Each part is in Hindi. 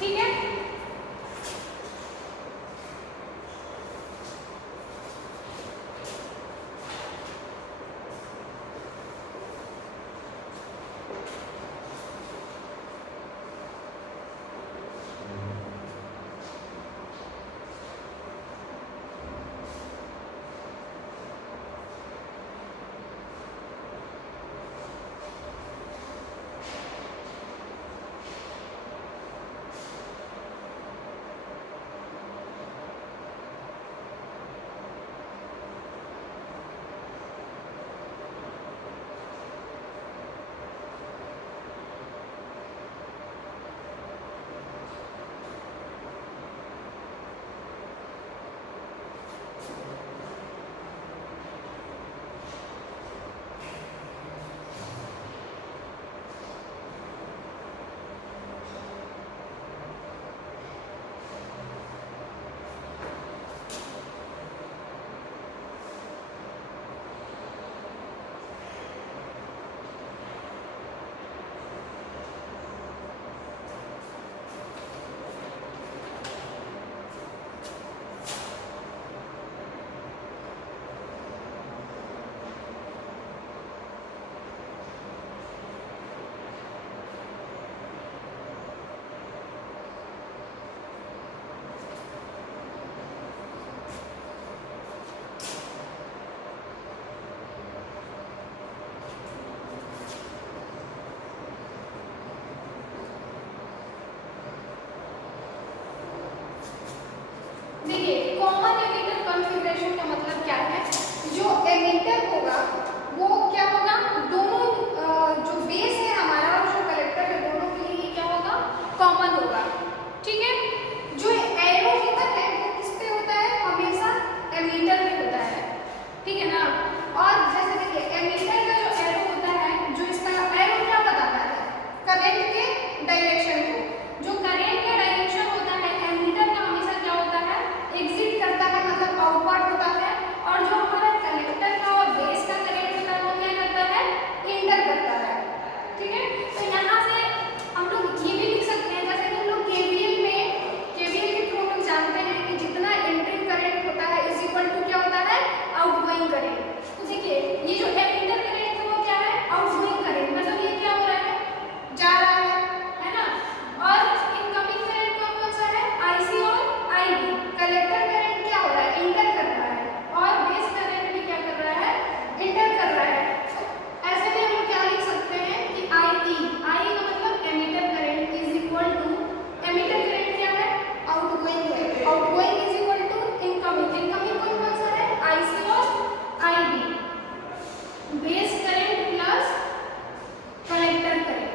ठीक है। देखिए कॉमन एमिटर कॉन्फ़िगरेशन का मतलब क्या है, जो एमिटर होगा वो क्या होगा, दोनों जो बेस है हमारा और जो कलेक्टर है दोनों के लिए क्या होगा, कॉमन होगा। ठीक है। जो एरो होता है वो किस पे होता है, हमेशा एमिटर में होता है। ठीक है ना। और जैसे देखिए एमिटर का जो एरो होता है, जो इसका एरो क्या बताता है, करंट के डायरेक्शन को। जो करंट का डायरेक्शन होता है एमिटर का हमेशा क्या होता है, एग्जिट करता है, मतलब आउटवर्ड होता है। और जो हमारा कलेक्टर का और बेस का करंट होता है वो क्या करता है, इंटर करता है। ठीक है। तो यहाँ से हम लोग ये भी लिख सकते हैं, जैसे कि हम लोग केवीएल के थ्रू हम लोग जानते हैं कि जितना एंट्रिंग करंट होता है इज इक्वल टू क्या होता है, आउटगोइंग करंट। तो देखिए ये जो एमिटर करंट है वो क्या है, आउटगोइंग करंट, मतलब ये क्या हो रहा है, जा रहा है ना। और इनकमिंग करंट कौन सा है, आईसी और आईबी। कलेक्टर करंट क्या हो रहा है, इंटर कर रहा है, और बेस करंट भी क्या कर रहा है, इंटर कर रहा है। तो ऐसे में हम लोग क्या लिख सकते हैं कि आई का मतलब emitter current is equal to, emitter current क्या है, आउटगोइंग है, outgoing is equal to incoming. Incoming कौन सा है, आईसी और IB. Base current plus collector current.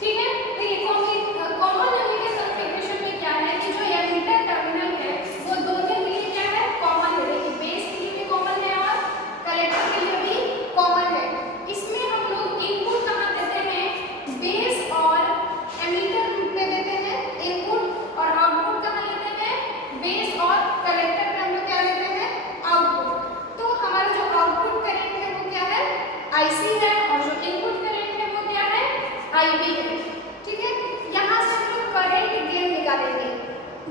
ठीक है। देखिए कॉमन एमिटर कॉन्फ़िगरेशन में क्या है कि जो एमिटर टर्मिनल है वो दोनों के लिए क्या है, कॉमन है। देखिए बेस के लिए भी कॉमन है और कलेक्टर के लिए भी कॉमन है। इसमें हम लोग इनपुट कहाँ देते हैं, बेस और एमिटर में देते हैं इनपुट, और आउटपुट कहाँ लेते हैं, बेस और कलेक्टर में हम लोग क्या लेते हैं, आउटपुट। तो हमारा जो आउटपुट करंट है वो क्या है, आईसी है, और जो इनपुट करंट है वो क्या है, आईबी है। ठीक है। यहाँ से हम लोग करंट गेन निकालेंगे।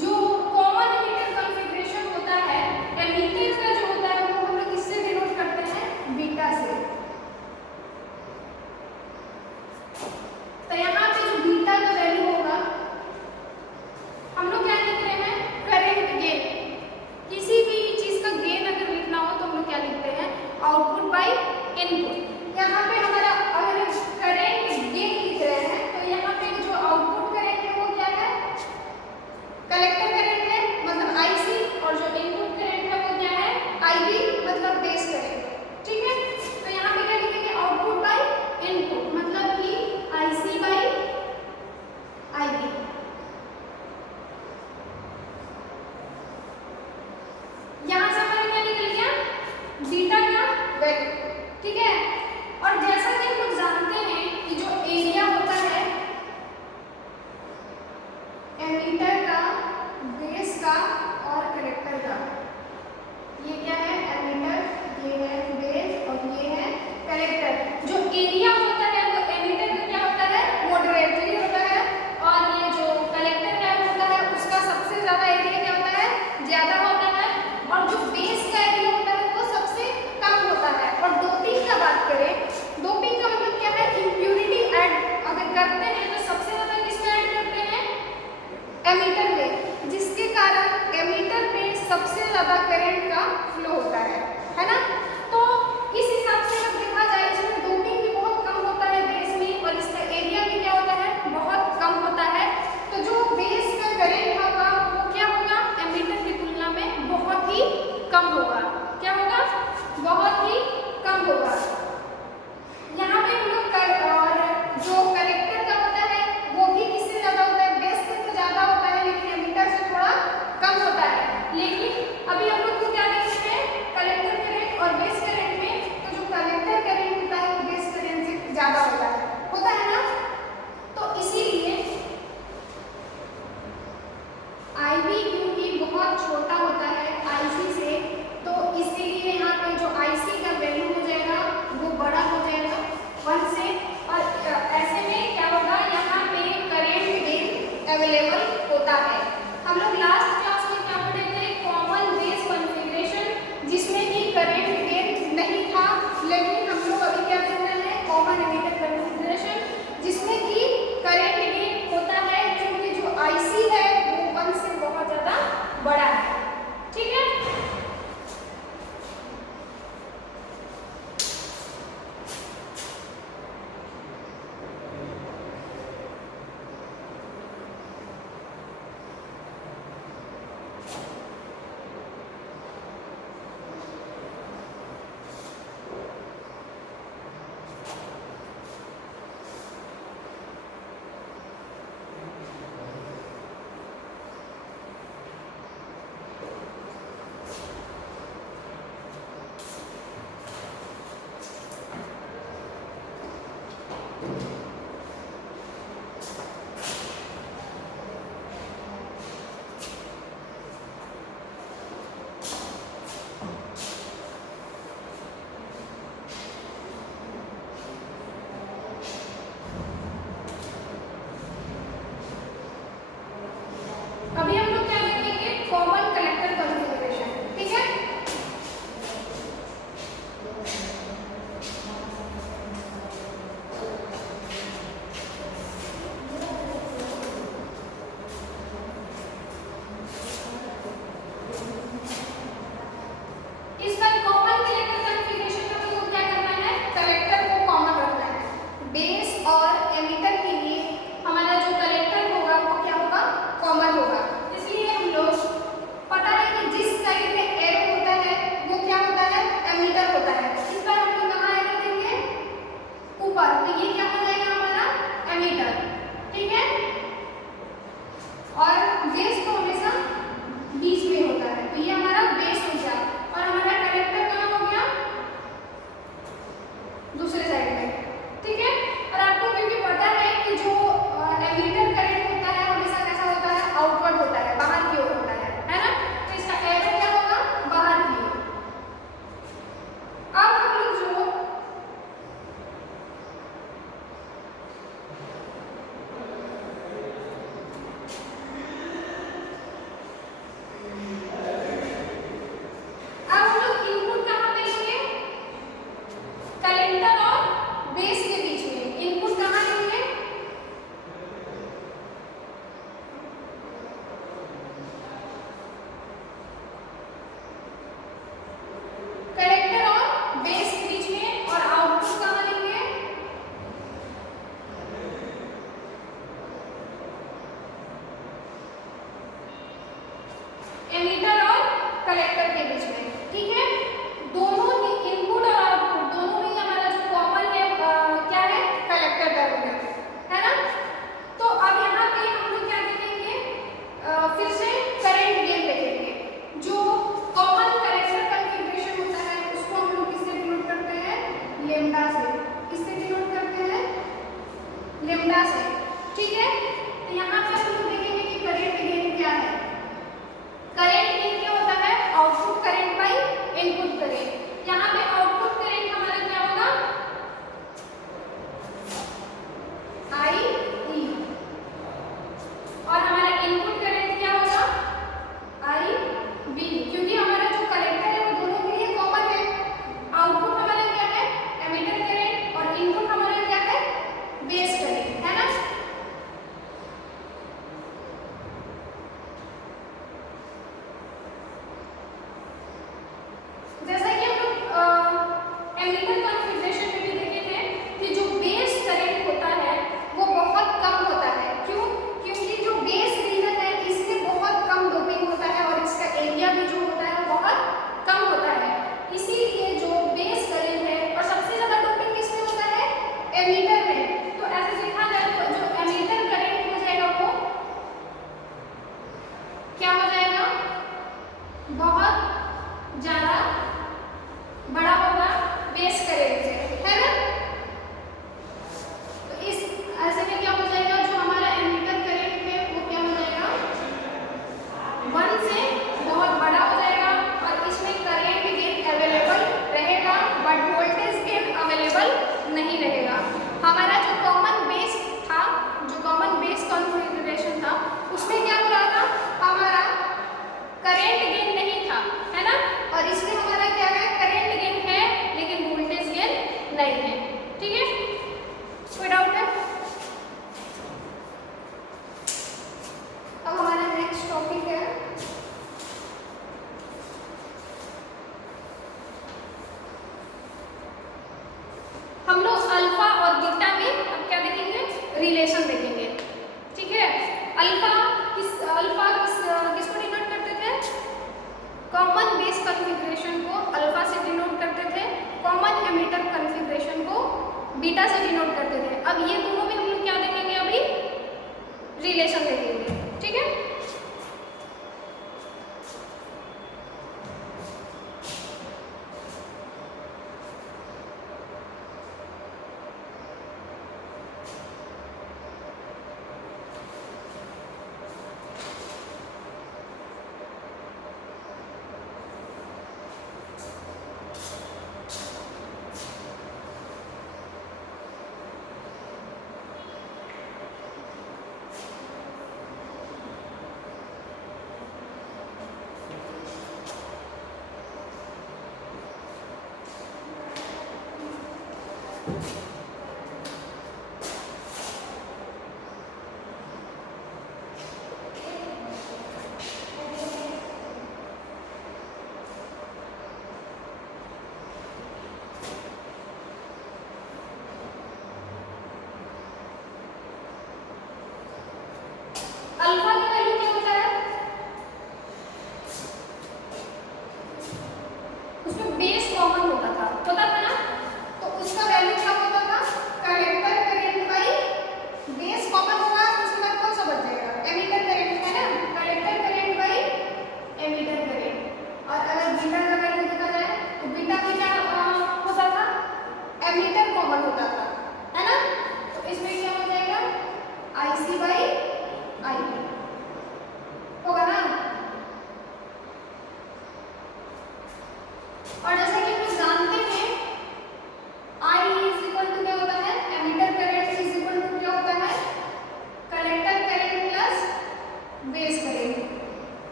जो कॉमन एमिटर कॉन्फ़िगरेशन होता है, एमिटर का जो होता है वो हम लोग किससे डिनोट करते हैं, बीटा से। तो यहाँ पे जो बीटा का वैल्यू होगा, हम लोग क्या लिख रहे हैं, करंट गेन। किसी भी चीज का गेन अगर लिखना हो तो हम लोग क्या लिखते हैं, आउटपुट बाय इनपुट। यहाँ पे हमारा अगर करंट गेन लिख रहे हैं तो यहाँ पे जो आउटपुट करंट है वो क्या है, कलेक्टर करंट है, मतलब आईसी, और जो इनपुट करंट है वो क्या है, आईबी, मतलब बेस करंट। ठीक है। तो यहाँ पे क्या लिखेंगे, आउटपुट बाय इनपुट, मतलब कि आईसी बाय आईबी। यहाँ से हमारा क्या निकल गया, बीटा का वैल्यू। ठीक है। और जैसा कि हम लोग जानते हैं कि जो एरिया होता है एमिटर का, बेस का और कलेक्टर का, ये क्या है, एमिटर, ये है बेस, और ये है कलेक्टर। जो एरिया होता है वो एमिटर का क्या होता है, मॉडरेट होगा। क्या होगा? बहुत ही कम होगा। यहाँ पे हम लोग और जो कलेक्टर का होता है वो भी किससे ज्यादा होता है? बेस से तो ज्यादा होता है, लेकिन एमीटर से थोड़ा कम होता है। लेकिन अभी हम लोग को क्या देखते हैं? कलेक्टर करंट और बेस करंट में, तो जो कलेक्टर करंट होता है वो बेस करंट से ज्यादा होता है ना? तो इसीलिए IB क्योंकि बहुत छोटा होता है IC से, तो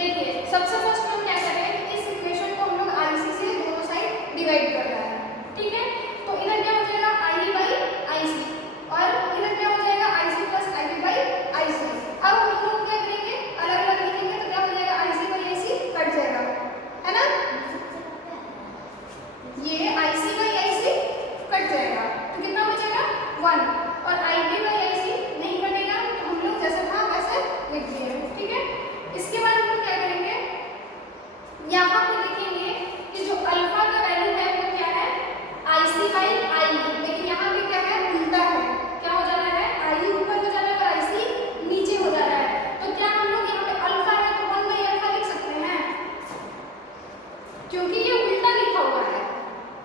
देखिए सबसे फर्स्ट हम क्या कर रहे हैं कि इस इक्वेशन को हम लोग आईसी से दोनों साइड डिवाइड कर रहे हैं, ठीक है। तो इधर क्या हो जाएगा आई बाई आईसी और इधर क्या हो जाएगा IC plus IB by IC. अब हम दोनों को क्या करेंगे अलग अलग लिखेंगे तो क्या हो जाएगा आईसी बाई आईसी कट जाएगा, है ना। ये आईसी बाई आईसी कट जाएगा तो कितना बचेगा 1 और आईबी बाई आईसी नहीं कटेगा तो हम लोग जैसे था वैसे लिख दिए, ठीक है। इसके बाद हम लोग क्या करेंगे यहाँ पे देखेंगे कि जो अल्फा का वैल्यू है वो क्या है आईसी बाई आई, लेकिन यहाँ पे क्या है उल्टा है, क्या हो जा रहा है आई ऊपर हो जा रहा है और आईसी नीचे हो जा रहा है। तो क्या हम लोग यहाँ पे अल्फा है तो 1 बाई अल्फा लिख सकते हैं क्योंकि ये उल्टा लिखा हुआ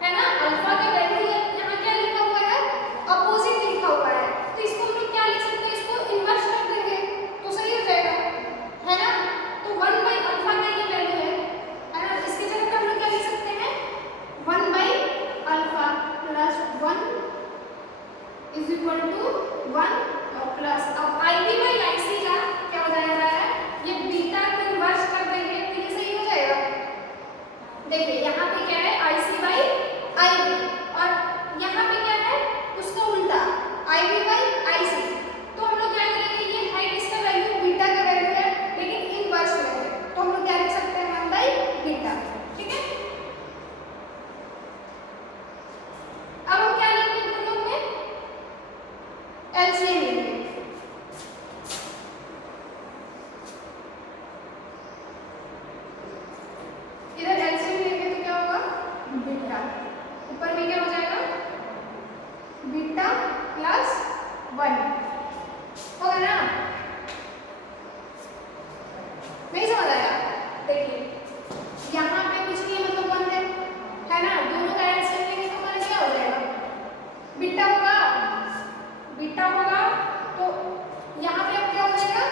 है ना। अल्फा का वैल्यू यहाँ क्या लिखा हुआ है अपोजिट लिखा हुआ है, तो इसको हम लोग क्या लिख सकते हैं इसको इन्वर्स कर देंगे तो सही हो जाएगा, है ना। तो 1 बाई अल्फा का ये वैल्यू है ना, इसकी जगह पे हम लोग क्या लिख सकते हैं 1 by alpha plus 1 is equal to 1 और प्लस अब आईबी बाई आईसी का क्या हो जाएगा है ये बीटा को इन्वर्स कर देंगे तो ये सही हो जाएगा। देखिए यहाँ पे क्या है आईसी बाई आईबी और यहाँ पे क्या है उसका उल्टा आईबी बाई आईसी। तो हम लोग क्या करेंगे ये है किसका वैल्यू बीटा का वैल्यू है लेकिन इनवर्स में है तो हम लोग क्या लिख सकते हैं 1 बाई बीटा, ठीक है। अब हम क्या लेंगे दोनों में एलसीएम लेंगे। इधर एलसीएम लेंगे तो क्या होगा बीटा ऊपर में क्या हो जाएगा बीटा प्लस 1 होगा ना, नहीं समझ आया। देखिए यहाँ पे कुछ नहीं है मतलब 1 है ना, दोनों का एलसीएम लेंगे तो हमारा क्या हो जाएगा बीटा होगा, बीटा होगा तो यहाँ पे अब क्या हो जाएगा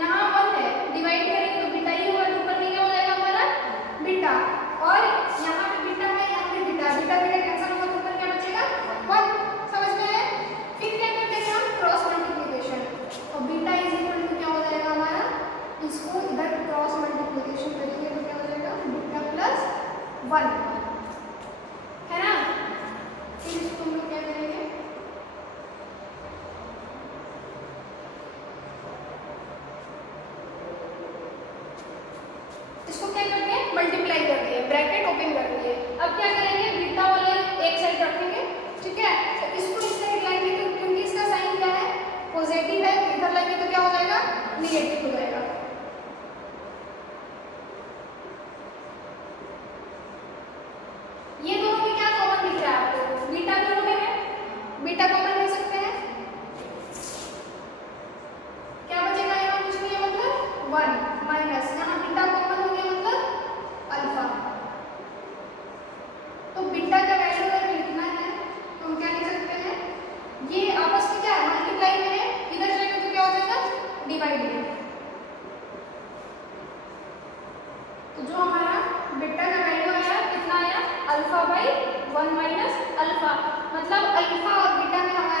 यहाँ 1 है डिवाइड करेंगे तो बीटा ही होगा तो ऊपर में क्या हो जाएगा हमारा बीटा और यहाँ पे बीटा है यहाँ पे बीटा बीटा बीटा कैंसिल होगा तो ऊपर क्या बचेगा 1, समझ में आया। फिर क्या करते हैं हम क्रॉस मल्टीप्लिकेशन और बीटा इज इक्वल टू क्या हो जाएगा हमारा इसको इधर क्रॉस मल्टीप्लिकेशन करेंगे तो क्या हो जाएगा बीटा प्लस 1, है ना। फिर इसको हम लोग क्या करेंगे इसको क्या करते हैं मल्टीप्लाई कर दिए ब्रैकेट ओपन कर दिए। अब क्या करेंगे बीटा वाले एक साइड रखेंगे, ठीक है। तो इसको इस साइड लाएंगे तो क्योंकि इसका साइन क्या है पॉजिटिव है तो इधर लाएंगे तो क्या हो जाएगा नेगेटिव हो जाएगा। ये दोनों में क्या कॉमन दिख रहा है आपको बीटा दोनों में है, बीटा कॉमन ले सकते हैं क्या बचेगा यहाँ कुछ नहीं है मतलब 1 माइनस यहाँ बीटा कॉमन हो गया मतलब अल्फा। तो बीटा का वैल्यू अगर लिखना है तो हम क्या लिख सकते हैं ये आपस में क्या है मल्टीप्लाई में है इधर जाएगा तो क्या हो जाएगा डिवाइड में। तो जो हमारा बीटा का वैल्यू आया कितना आया अल्फा बाई 1 माइनस अल्फा, मतलब अल्फा और बीटा में हमारा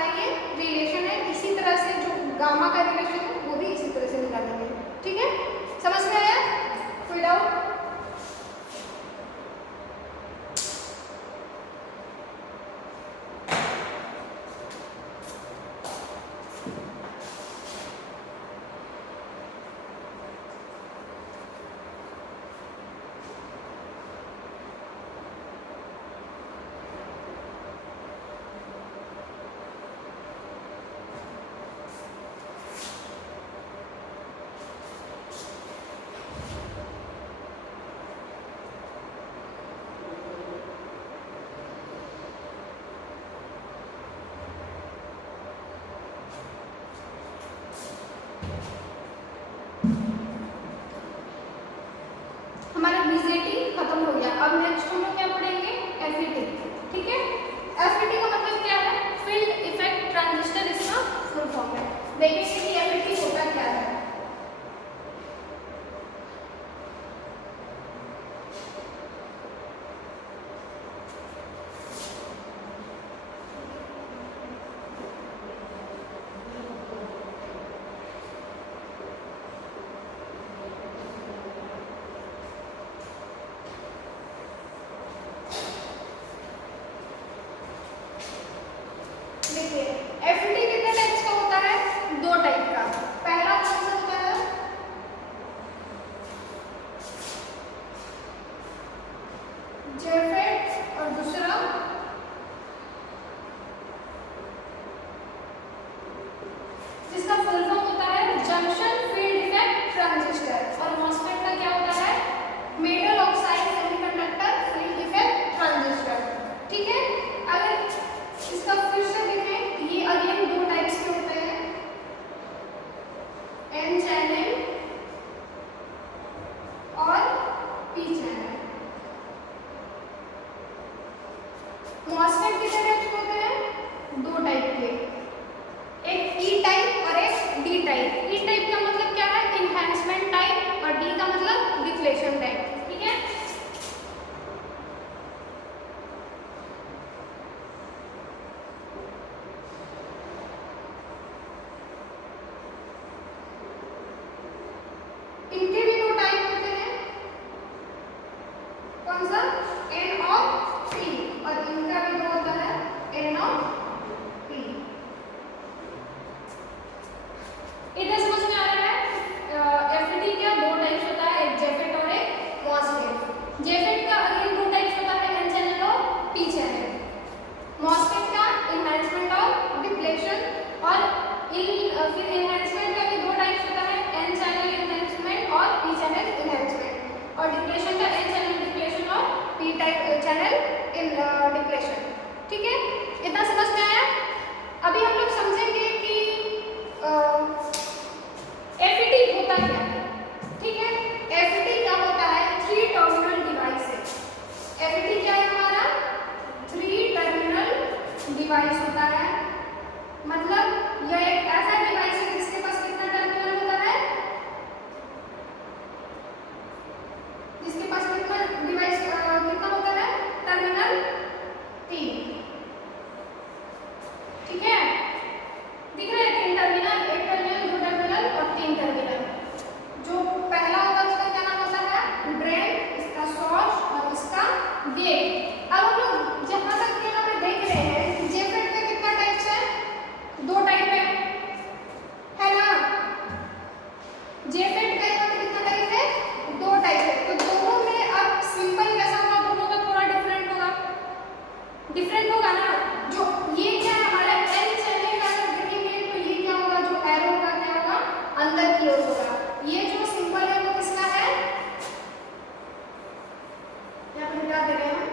एफईटी कितने टाइप्स का होता है? 2 टाइप का। पहला कौन सा होता है? जेफेट और दूसरा जिसका फुल फॉर्म होता है जंक्शन फील्ड इफेक्ट ट्रांजिस्टर। और मॉसफेट का क्या होता है? Metal oxide semiconductor field effect transistor. ठीक है, अगर इसका फिर से देखें, ये अगेन 2 टाइप्स के होते हैं, एन चैनल और पी चैनल। मॉसफेट कितने टाइप के होते हैं? 2 टाइप के, एक ई टाइप और एक डी टाइप। ई टाइप का मतलब क्या है? इनहैंसमेंट टाइप, और डी का मतलब डिप्लेशन टाइप। ठीक है, इनके भी 2 टाइप होते हैं, कौन सा? एन और पी, और इनका भी 2 होता है, एन और पी। इधर समझ में आ रहा है? एफईटी क्या 2 टाइप्स होता है, एक जेफेट और एक मॉसफेट। जेफेट का अगेन 2 टाइप्स होता है, एन चैनल और पी चैनल। मॉसफेट का इनहैंसमेंट और डिप्लेशन, और फिर इनहैंसमेंट का भी 2 टाइप्स होता है, एन चैनल इनहैंसमेंट और पी चैनल इनहैंसमेंट। और डिप्लेशन का एन चैनल डिप्लेशन और P type channel in depletion. ठीक है, इतना समझ में आया? अभी हम लोग समझेंगे कि एफईटी होता क्या है। ठीक है, एफईटी क्या होता है? 3 टर्मिनल डिवाइस है। एफईटी क्या है हमारा? 3 टर्मिनल डिवाइस होता है। मतलब यह एक ऐसा डिवाइस है जिसके पास कितना टर्मिनल होता है? जिसके पास कितना डिवाइस कितना होता है? टर्मिनल 3। ठीक है, दिख रहा है 3 टर्मिनल, 1 टर्मिनल, 2 टर्मिनल और 3 टर्मिनल। जो पहला होता है उसका क्या नाम होता है? ड्रेन, इसका सोर्स और इसका गेट। अब हम लोग जहां तक यहाँ पे देख रहे हैं कि जेफेट में कितना टाइप्स है? 2 टाइप है ना? जेफेट का यहाँ पे कितना टाइप है? 2 टाइप है। तो दोनों में अब सिंबल कैसा होगा? दोनों का थोड़ा डिफरेंट होगा, डिफरेंट होगा ना? जो ये क्या है हमारा एन चैनल का, अगर देखेंगे तो ये क्या होगा? जो एरो का क्या होगा? अंदर की ओर होगा। ये जो सिंबल है वो किसका है? यहाँ पे मिटा दे रहे हैं हम,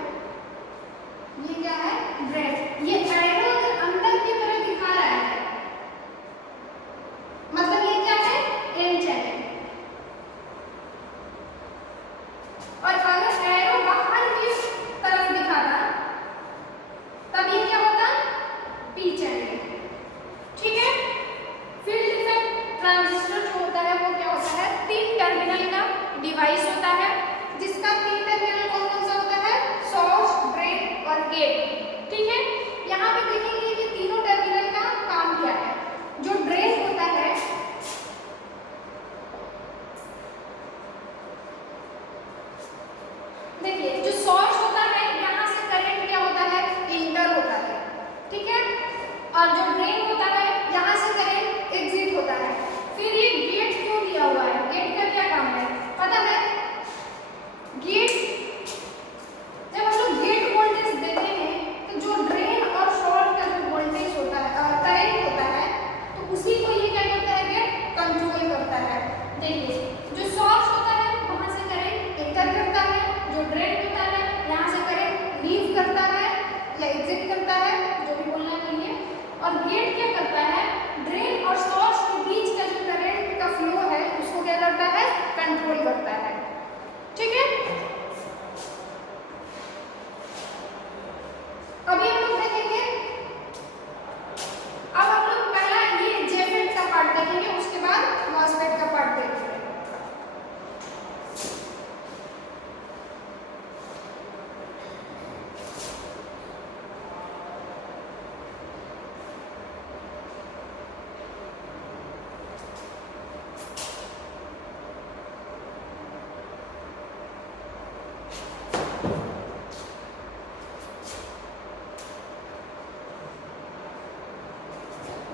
ये क्या है? ड्रेन। ये एरो अगर अंदर की तरफ दिखा रहा है मतलब ये क्या है? N channel. और अगर एरो बाहर की तरफ दिखाता तब ये क्या होता? P channel. ठीक है, फील्ड इफेक्ट ट्रांजिस्टर जो होता है वो क्या होता है? 3 टर्मिनल का डिवाइस होता है, जिसका 3 टर्मिनल कौन कौन सा होता है? सोर्स, ड्रेन और गेट। ठीक है, यहाँ पे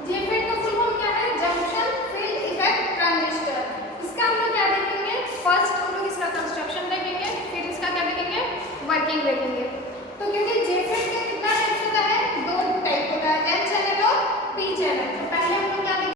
जेफेट का फुल फॉर्म क्या है? Junction field effect transistor. इसका हम लोग क्या देखेंगे? फर्स्ट हम लोग इसका कंस्ट्रक्शन देखेंगे, फिर इसका क्या देखेंगे? वर्किंग देखेंगे।